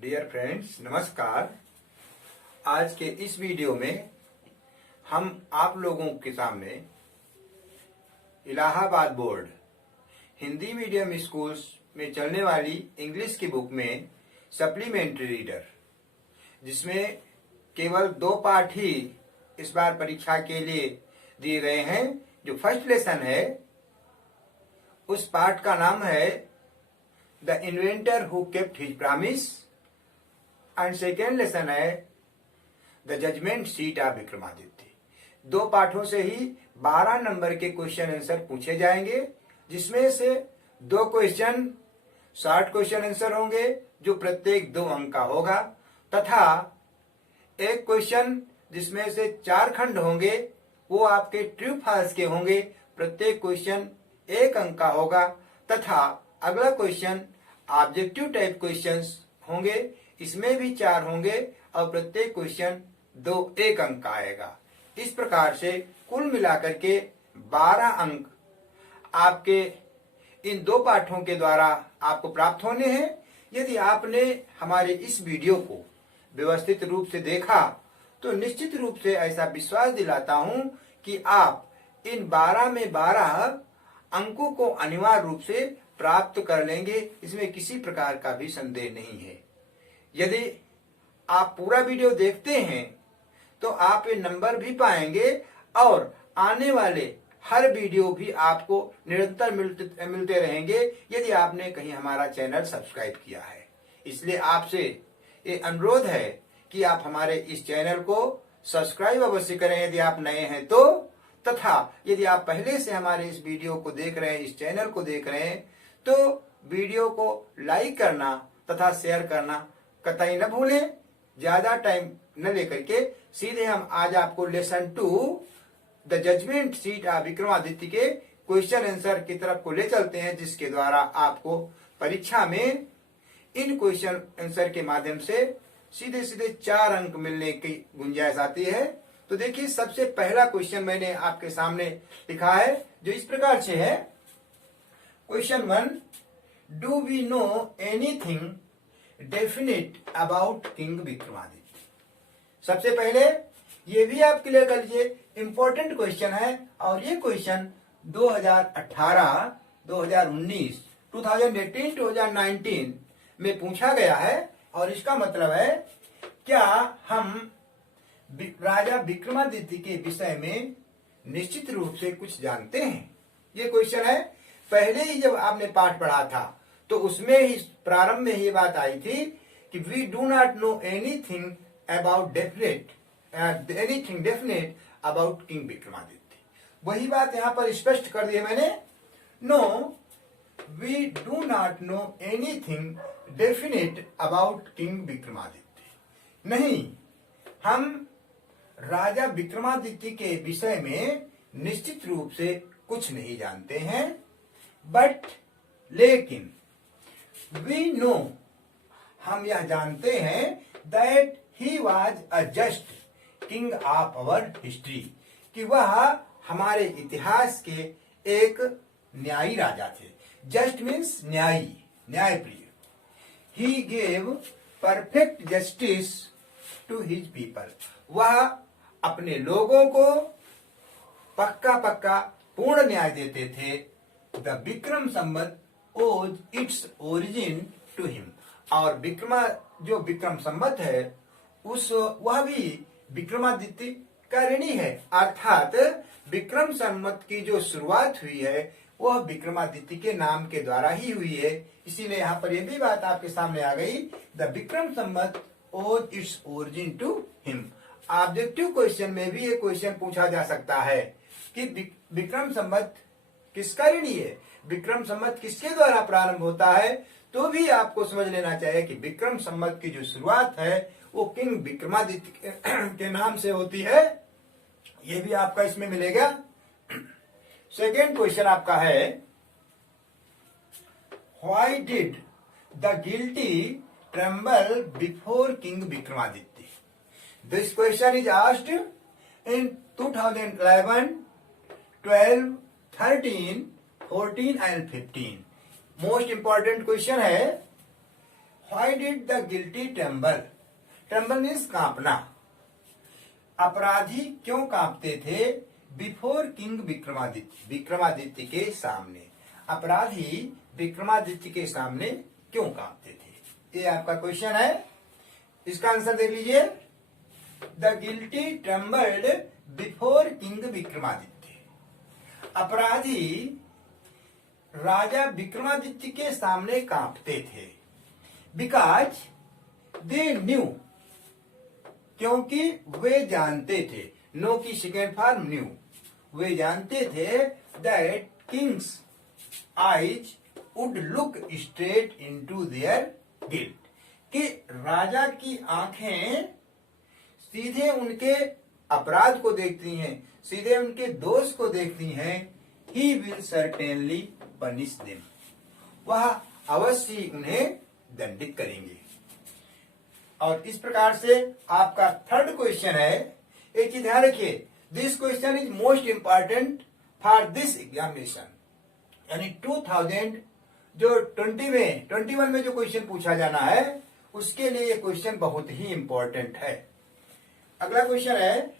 Dear friends, नमस्कार। आज के इस वीडियो में हम आप लोगों के सामने Allahabad board Hindi medium schools में चलने वाली इंग्लिश की बुक में सप्लीमेंट्री रीडर, जिसमें केवल 2 पाठ ही इस बार परीक्षा के लिए दिए गए हैं। जो फर्स्ट लेसन है उस पाठ का नाम है the inventor who kept his promise and second lesson है the judgement seat of Vikramaditya. 2 पाठों से ही 12 नंबर के क्वेश्चन आंसर पूछे जाएंगे, जिसमें से 2 क्वेश्चन शॉर्ट क्वेश्चन आंसर होंगे जो प्रत्येक 2 अंक का होगा, तथा एक क्वेश्चन जिसमें से 4 खंड होंगे वो आपके ट्रू फॉल्स के होंगे, प्रत्येक क्वेश्चन 1 अंक का होगा, तथा अगला क्वेश्चन ऑब्जेक्टिव टाइप क्वेश्चंस होंगे, इसमें भी 4 होंगे और प्रत्येक क्वेश्चन 1 अंक का आएगा। इस प्रकार से कुल मिलाकर के 12 अंक आपके इन 2 पाठों के द्वारा आपको प्राप्त होने हैं। यदि आपने हमारे इस वीडियो को व्यवस्थित रूप से देखा तो निश्चित रूप से ऐसा विश्वास दिलाता हूं कि आप इन 12 में 12 अंकों को अनिवार्य रूप से प्राप्त कर लेंगे, इसमें किसी प्रकार का भी संदेह नहीं है। यदि आप पूरा वीडियो देखते हैं तो आप ये नंबर भी पाएंगे और आने वाले हर वीडियो भी आपको निरंतर मिलते रहेंगे यदि आपने कहीं हमारा चैनल सब्सक्राइब किया है। इसलिए आपसे ये अनुरोध है कि आप हमारे इस चैनल को सब्सक्राइब अवश्य करें यदि आप नए हैं तो, तथा यदि आप पहले से हमारे इस वीडियो को देख रहे हैं, इस चैनल को देख रहे हैं, तो वीडियो को लाइक करना तथा शेयर करना कतई न भूलें। ज्यादा टाइम न लेकर के सीधे हम आज आपको lesson 2 the judgement seat of Vikramaditya के क्वेश्चन आंसर की तरफ को ले चलते हैं, जिसके द्वारा आपको परीक्षा में इन क्वेश्चन आंसर के माध्यम से सीधे सीधे 4 अंक मिलने की गुंजाइश आती है। तो देखिए, सबसे पहला क्वेश्चन मैंने आपके सामने लिखा है जो इस प्रकार से है। Question 1, do we know anything definite about king Vikramaditya. सबसे पहले ये भी आप क्लियर कर लीजिए, इंपॉर्टेंट क्वेश्चन है और ये क्वेश्चन 2018, 2019, 2018, 2019 में पूछा गया है। और इसका मतलब है, क्या हम राजा विक्रमादित्य के विषय में निश्चित रूप से कुछ जानते हैं? ये क्वेश्चन है। पहले ही जब आपने पाठ पढ़ा था तो उसमें ही प्रारंभ में ये बात आई थी कि we do not know anything about anything definite about king Vikramaditya. वही बात यहाँ पर स्पष्ट कर दी है मैंने। No, we do not know anything definite about king Vikramaditya. नहीं, हम राजा विक्रमादित्य के विषय में निश्चित रूप से कुछ नहीं जानते हैं, बट लेकिन वी नो, हम यह जानते हैं that he was a just king of our history, कि वह हमारे इतिहास के एक न्यायी राजा थे। जस्ट मीन्स न्यायी, न्यायप्रिय। He gave perfect justice to his people, वह अपने लोगों को पक्का पक्का पूर्ण न्याय देते थे। The Vikram Samvat owes its origin to him, और जो विक्रम संवत है वह भी विक्रमादित्य का ऋणी है, अर्थात विक्रम संवत की जो शुरुआत हुई है वह विक्रमादित्य के नाम के द्वारा ही हुई है। इसीलिए यहाँ पर यह भी बात आपके सामने आ गई, the Vikram Samvat owes its origin to him. Objective question में भी ये क्वेश्चन पूछा जा सकता है कि विक्रम संवत किसका ऋणी है, विक्रम संवत किसके द्वारा प्रारंभ होता है, तो भी आपको समझ लेना चाहिए कि विक्रम संवत की जो शुरुआत है वो किंग विक्रमादित्य के नाम से होती है। ये भी आपका इसमें मिलेगा। सेकेंड क्वेश्चन आपका है, why did the guilty tremble before king Vikramaditya. This question is asked in 2011, 12, 13, 14 and 15। Most important question है, why did the guilty tremble? Tremble means कांपना। अपराधी क्यों कांपते थे? बिफोर किंग विक्रमादित्य, विक्रमादित्य के सामने। अपराधी विक्रमादित्य के सामने क्यों कांपते थे? ये आपका क्वेश्चन है। इसका आंसर देख लीजिए। The guilty trembled before king Vikramaditya. अपराधी राजा विक्रमादित्य के सामने कांपते थे। बिकॉज दे न्यू, क्योंकि वे जानते थे। नो की सेकेंड फॉर्म न्यू। वे जानते थे that Kings eyes would look straight into their guilt, कि राजा की आंखें सीधे उनके अपराध को देखती हैं, सीधे उनके दोष को देखती हैं। He will certainly punish them, वह अवश्य उन्हें दंडित करेंगे। और इस प्रकार से आपका थर्ड क्वेश्चन है। एक चीज ध्यान रखिए, this question is most important for this examination. यानी 2021 में जो क्वेश्चन पूछा जाना है उसके लिए ये क्वेश्चन बहुत ही इंपॉर्टेंट है। अगला क्वेश्चन है,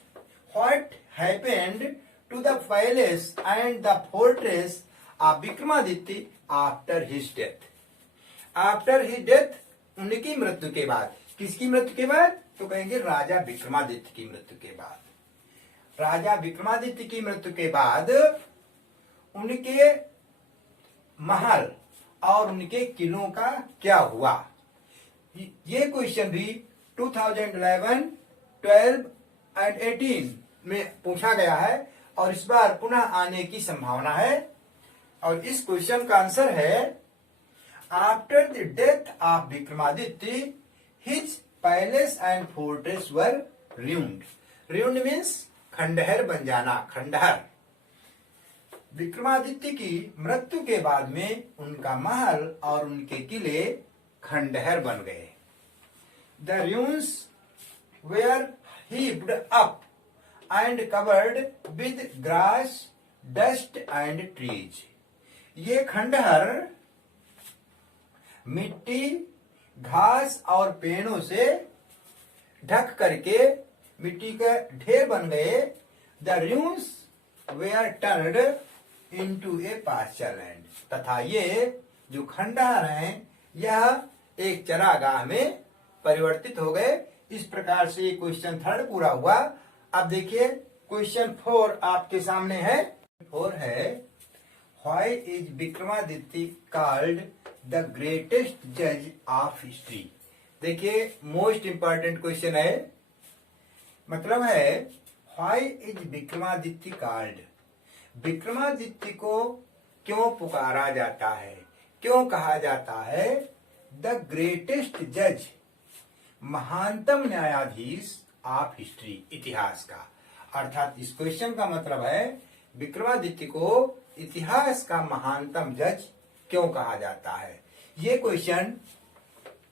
what happened to the palace and the fortress of Vikramaditya after his death? After his death, उनकी मृत्यु के बाद। किसकी मृत्यु के बाद? तो कहेंगे राजा विक्रमादित्य की मृत्यु के बाद। राजा विक्रमादित्य की मृत्यु के बाद उनके महल और उनके किलों का क्या हुआ? ये क्वेश्चन भी 2011, 12 एंड 18 में पूछा गया है और इस बार पुनः आने की संभावना है। और इस क्वेश्चन का आंसर है, after the death of Vikramaditya his palace and fortress were ruined. ruined means खंडहर बन जाना, खंडहर। विक्रमादित्य की मृत्यु के बाद में उनका महल और उनके किले खंडहर बन गए। The ruins were heaped up and covered with grass, dust and trees. ये खंडहर मिट्टी, घास और पेड़ों से ढक करके मिट्टी के ढेर बन गए। The ruins were turned into a pasture land. तथा ये जो खंडहर हैं यह एक चरागाह में परिवर्तित हो गए। इस प्रकार से क्वेश्चन थर्ड पूरा हुआ। अब देखिए क्वेश्चन 4 आपके सामने है। 4 है, why is Vikramaditya called the greatest जज ऑफ हिस्ट्री? देखिए मोस्ट इंपॉर्टेंट क्वेश्चन है। मतलब है, why is Vikramaditya called? Vikramaditya को क्यों पुकारा जाता है, क्यों कहा जाता है द ग्रेटेस्ट जज, महानतम न्यायाधीश ऑफ हिस्ट्री, इतिहास का? अर्थात इस क्वेश्चन का मतलब है विक्रमादित्य को इतिहास का महानतम जज क्यों कहा जाता है। ये क्वेश्चन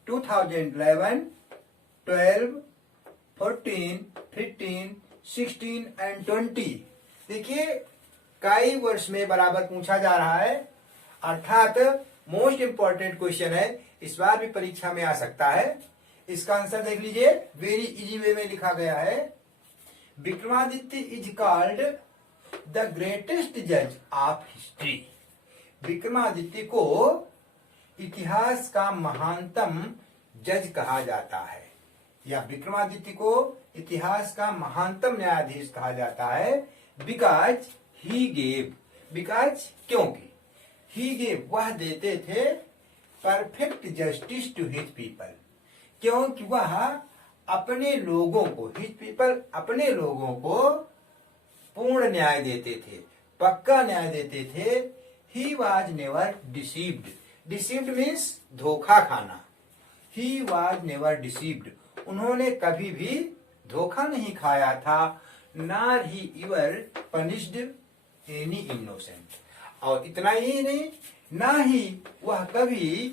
2011, 12, 14, 15, 16 एंड 20 देखिए कई वर्ष में बराबर पूछा जा रहा है। अर्थात मोस्ट इंपॉर्टेंट क्वेश्चन है, इस बार भी परीक्षा में आ सकता है। इसका आंसर देख लीजिए, वेरी इजी वे में लिखा गया है। Vikramaditya is called the greatest जज ऑफ हिस्ट्री। विक्रमादित्य को इतिहास का महानतम जज कहा जाता है, या विक्रमादित्य को इतिहास का महानतम न्यायाधीश कहा जाता है। बिकॉज ही गेव, बिकॉज क्योंकि, ही गेव वह देते थे perfect justice to his people, क्योंकि वह अपने लोगों को, हिज पीपल अपने लोगों को पूर्ण न्याय देते थे, पक्का न्याय देते थे। He was never deceived, deceived means धोखा खाना। ही वॉज नेवर डिसीव्ड, उन्होंने कभी भी धोखा नहीं खाया था। Nor he ever punished any innocent, और इतना ही नहीं, ना ही वह कभी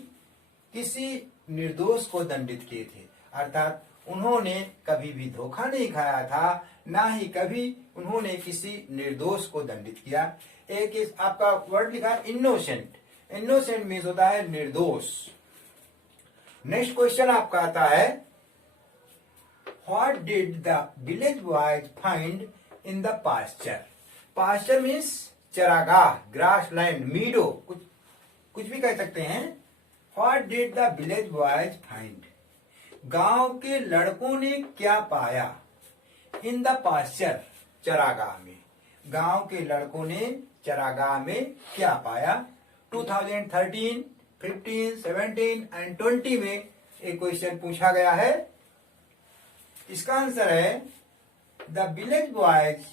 किसी निर्दोष को दंडित किए थे। अर्थात उन्होंने कभी भी धोखा नहीं खाया था, ना ही कभी उन्होंने किसी निर्दोष को दंडित किया। एक इस आपका वर्ड लिखा इनोसेंट, इनोसेंट मीन्स होता है निर्दोष। नेक्स्ट क्वेश्चन आपका आता है, what did the village boys find in the pasture. Pasture means चरागाह, ग्रास लैंड, मीडो, कुछ भी कह सकते हैं। What did the village boys find, गांव के लड़कों ने क्या पाया, इन द पास्चर, चरागाह में। गांव के लड़कों ने चरागाह में क्या पाया। 2013, 15, 17 एंड 20 में एक क्वेश्चन पूछा गया है। इसका आंसर है, the village boys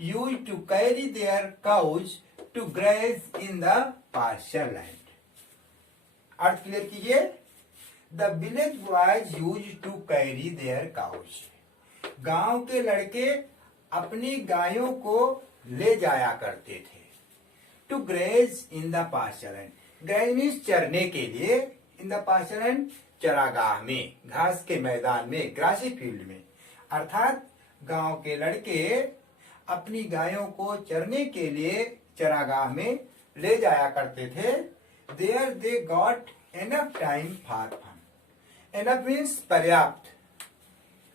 use to carry their cows to graze in the pasture land. अर्थ क्लियर कीजिए। The village boys use to carry their cows, गांव के लड़के अपनी गायों को ले जाया करते थे। To graze in the pasture land, graze means चरने के लिए, इन द पास्चर लैंड चरागाह में, घास के मैदान में, ग्रासी फील्ड में। अर्थात गांव के लड़के अपनी गायों को चरने के लिए चरागाह में ले जाया करते थे। There they got enough time for fun, enough means पर्याप्त,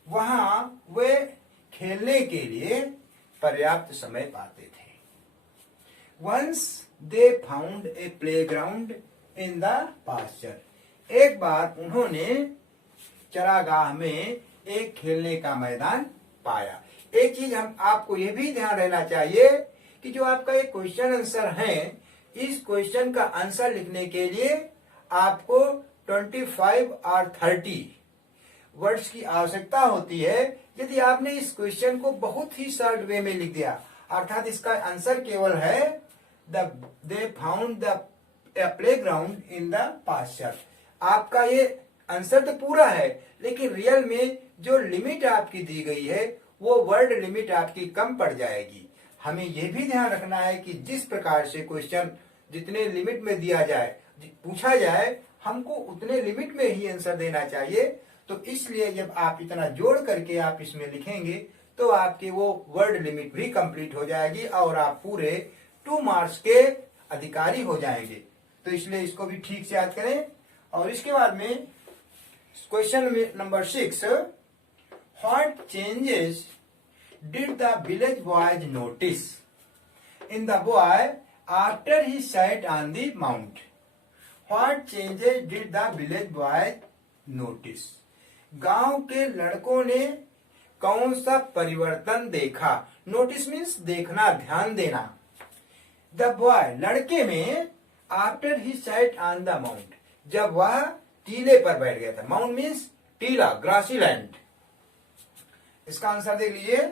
वहां वे खेलने के लिए पर्याप्त समय पाते थे। Once they found a playground in the pasture, एक बार उन्होंने चरागाह में एक खेलने का मैदान पाया। एक चीज हम आपको यह भी ध्यान रहना चाहिए कि जो आपका एक क्वेश्चन आंसर है, इस क्वेश्चन का आंसर लिखने के लिए आपको 25 और 30 वर्ड्स की आवश्यकता होती है। यदि आपने इस क्वेश्चन को बहुत ही शॉर्ट वे में लिख दिया, अर्थात इसका आंसर केवल है they found the playground in the pasture, आपका ये आंसर तो पूरा है, लेकिन रियल में जो लिमिट आपकी दी गई है वो वर्ड लिमिट आपकी कम पड़ जाएगी। हमें यह भी ध्यान रखना है कि जिस प्रकार से क्वेश्चन जितने लिमिट में दिया जाए, पूछा जाए, हमको उतने लिमिट में ही आंसर देना चाहिए। तो इसलिए जब आप इतना जोड़ करके आप इसमें लिखेंगे तो आपके वो वर्ड लिमिट भी कंप्लीट हो जाएगी और आप पूरे 2 मार्क्स के अधिकारी हो जाएंगे। तो इसलिए इसको भी ठीक से याद करें। और इसके बाद में question number 6, what changes did the village boys notice in the boy after he sat on the mount. What changes did the village boys notice, गांव के लड़कों ने कौन सा परिवर्तन देखा। नोटिस मीन्स देखना, ध्यान देना। द बॉय, लड़के में, after he sat on the mount, जब वह टीले पर बैठ गया था। माउंट मीन्स टीला, ग्रासी लैंड। इसका आंसर देख लीजिए।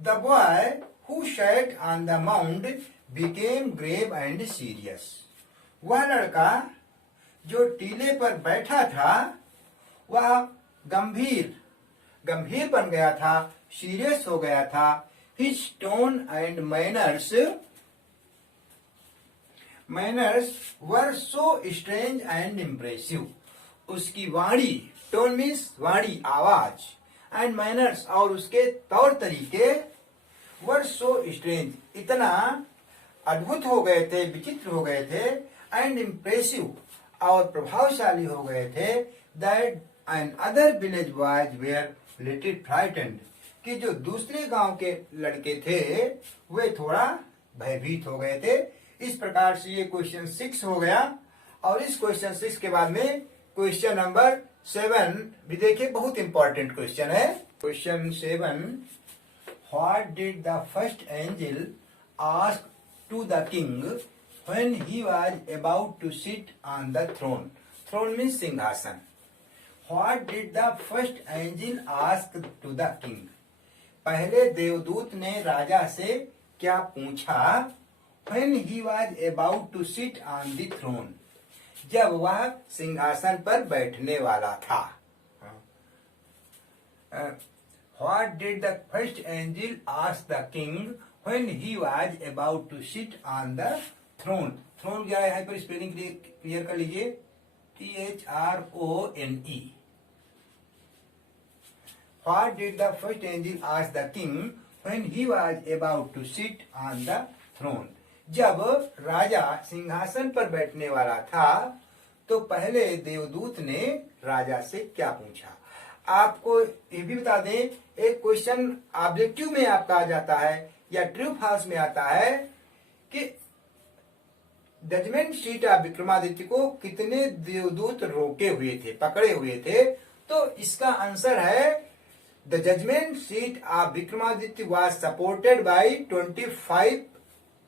The boy who sat on the mount became grave and serious, वह लड़का जो टीले पर बैठा था वह गंभीर बन गया था, सीरियस हो गया था। His tone and manners were so strange and impressive, उसकी वाणी, टोन मीन्स वाणी, आवाज, एंड मैनर्स, और उसके तौर तरीके, वर सो स्ट्रेंज, इतना अद्भुत हो गए थे, विचित्र हो गए थे, एंड इम्प्रेसिव, और प्रभावशाली हो गए थे, that and other village boys were little frightened, कि जो दूसरे गांव के लड़के थे वे थोड़ा भयभीत हो गए थे। इस प्रकार से ये क्वेश्चन 6 हो गया। और इस क्वेश्चन 6 के बाद में क्वेश्चन नंबर 7 भी देखिए, बहुत इंपॉर्टेंट क्वेश्चन है। Question 7, what did the first angel ask to the king when he was about to sit on the throne. Throne means सिंहासन। What did the first angel ask to the king? पहले देवदूत ने राजा से क्या पूछा? When he was about to sit on the throne, जब वह सिंहासन पर बैठने वाला था। What did the first angel ask the king when he was about to sit on the throne? Throne क्या है, पर स्पेलिंग क्लियर कर लीजिए, THRONE। What did the first angel ask the king when he was about to sit on the throne? जब राजा सिंहासन पर बैठने वाला था तो पहले देवदूत ने राजा से क्या पूछा। आपको ये भी बता दें, एक क्वेश्चन ऑब्जेक्टिव में आपका आ जाता है या ट्रू फॉल्स में आता है कि जजमेंट सीट ऑफ विक्रमादित्य को कितने देवदूत रोके हुए थे, पकड़े हुए थे। तो इसका आंसर है the judgement seat of Vikramaditya was supported by 25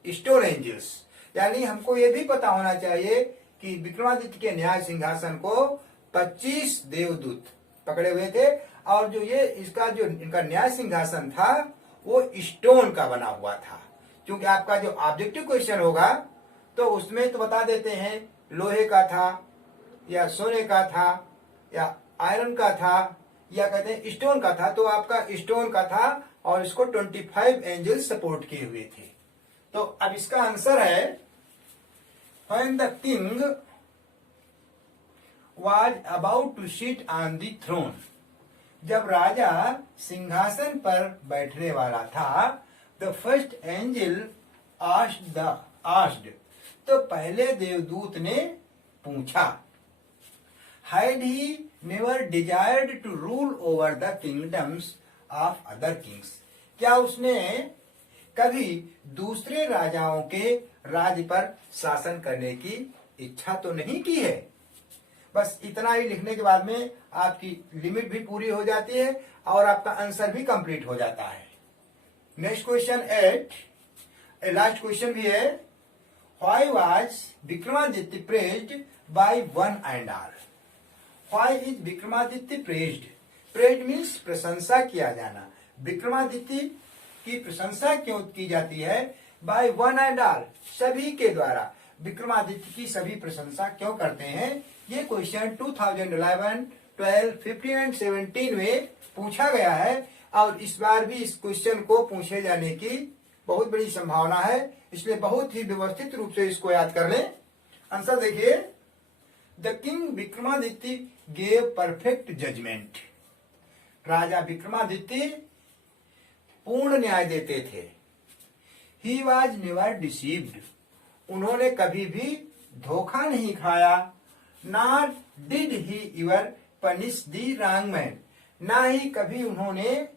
stone angels. यानी हमको ये भी पता होना चाहिए कि विक्रमादित्य के न्याय सिंहासन को 25 देवदूत पकड़े हुए थे, और जो ये इसका जो इनका न्याय सिंहासन था वो स्टोन का बना हुआ था। क्योंकि आपका जो ऑब्जेक्टिव क्वेश्चन होगा तो उसमें तो बता देते हैं लोहे का था या सोने का था या आयरन का था या कहते हैं स्टोन का था, तो आपका स्टोन का था और इसको 25 एंजल सपोर्ट किए हुए थे। तो अब इसका आंसर है when the king was about to sit on the throne, जब राजा सिंहासन पर बैठने वाला था, the first angel asked, तो पहले देवदूत ने पूछा, had he never desired to rule over the kingdoms of other kings, क्या उसने कभी दूसरे राजाओं के राज्य पर शासन करने की इच्छा तो नहीं की है। बस इतना ही लिखने के बाद में आपकी लिमिट भी पूरी हो जाती है और आपका आंसर भी कंप्लीट हो जाता है। नेक्स्ट क्वेश्चन 8, लास्ट क्वेश्चन भी है, why was Vikramaditya praised by one and all. Why is Vikramaditya praised, praised means प्रशंसा किया जाना। विक्रमादित्य की प्रशंसा क्यों की जाती है, बाय वन एंड ऑल, सभी के द्वारा विक्रमादित्य की सभी प्रशंसा क्यों करते हैं। ये क्वेश्चन 2011, 12, 15 एंड 17 में पूछा गया है और इस बार भी इस क्वेश्चन को पूछे जाने की बहुत बड़ी संभावना है, इसलिए बहुत ही व्यवस्थित रूप से इसको याद कर लें। आंसर देखिए, the king Vikramaditya gave perfect judgement, राजा विक्रमादित्य पूर्ण न्याय देते थे। ही वॉज नेवर डिसीव्ड, उन्होंने कभी भी धोखा नहीं खाया। Not did he इवर punish the wrong man, ना ही कभी उन्होंने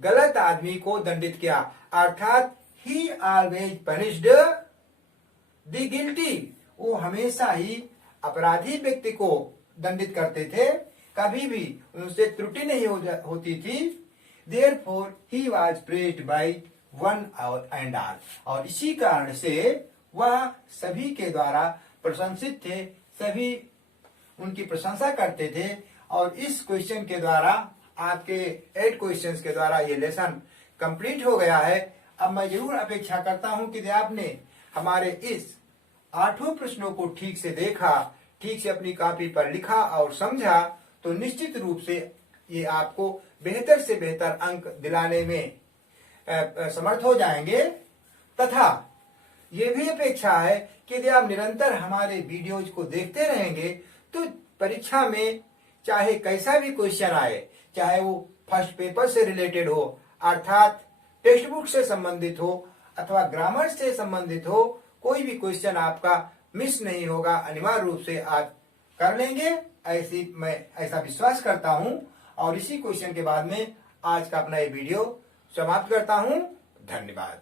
गलत आदमी को दंडित किया, अर्थात ही ऑलवेज पनिश्ड द गिल्टी, वो हमेशा ही अपराधी व्यक्ति को दंडित करते थे, कभी भी उनसे त्रुटि नहीं होती थी। Therefore he was praised by one and all, और इसी कारण से वह सभी के द्वारा प्रशंसित थे, सभी उनकी प्रशंसा करते थे। और इस क्वेश्चन के द्वारा आपके 8 क्वेश्चंस के द्वारा ये लेसन कंप्लीट हो गया है। अब मैं जरूर अपेक्षा करता हूं कि आपने हमारे इस 8 प्रश्नों को ठीक से देखा, ठीक से अपनी कॉपी पर लिखा और समझा, तो निश्चित रूप से ये आपको बेहतर से बेहतर अंक दिलाने में समर्थ हो जाएंगे। तथा ये भी अपेक्षा है कि यदि आप निरंतर हमारे वीडियोज को देखते रहेंगे तो परीक्षा में चाहे कैसा भी क्वेश्चन आए, चाहे वो फर्स्ट पेपर से रिलेटेड हो, अर्थात टेक्स्ट बुक से संबंधित हो अथवा ग्रामर से संबंधित हो, कोई भी क्वेश्चन आपका मिस नहीं होगा, अनिवार्य रूप से आप कर लेंगे, मैं ऐसा विश्वास करता हूं। और इसी क्वेश्चन के बाद में आज का अपना ये वीडियो समाप्त करता हूं। धन्यवाद।